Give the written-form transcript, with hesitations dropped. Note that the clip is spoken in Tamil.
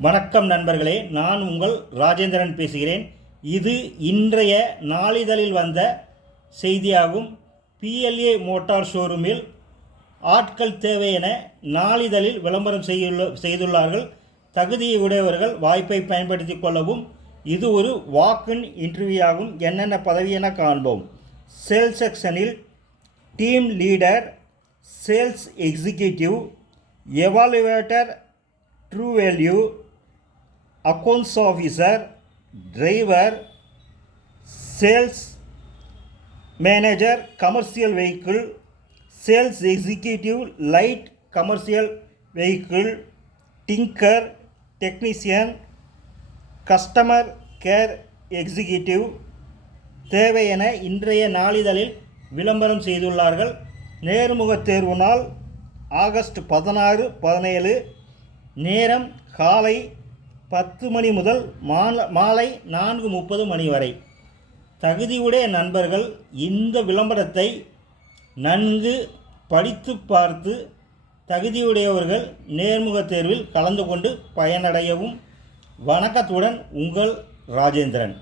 வணக்கம் நண்பர்களே, நான் உங்கள் ராஜேந்திரன் பேசுகிறேன். இது இன்றைய நாளிதழில் வந்த செய்தியாகும். PLA மோட்டார் ஷோரூமில் ஆட்கள் தேவை என நாளிதழில் விளம்பரம் செய்துள்ளார்கள். தகுதியை உடையவர்கள் வாய்ப்பை பயன்படுத்தி கொள்ளவும். இது ஒரு வாக்-இன் இன்டர்வியூ ஆகும். என்னென்ன பதவி என காண்போம். சேல்ஸ் செக்ஷனில் team leader, sales executive, evaluator, true value, accounts officer, driver, sales manager commercial vehicle, sales executive light commercial vehicle, tinker technician, customer care executive தேவை என இன்றைய நாளிதழில் விளம்பரம் செய்துள்ளார்கள். நேர்முகத் தேர்வு நாள் ஆகஸ்ட் 16, 17. நேரம் காலை 10 மணி முதல் மாலை 4:30 மணி வரை. தகுதியுடைய நண்பர்கள் இந்த விளம்பரத்தை நன்கு படித்து பார்த்து தகுதியுடையவர்கள் நேர்முகத் தேர்வில் கலந்து கொண்டு பயனடையவும். வணக்கத்துடன் உங்கள் ராஜேந்திரன்.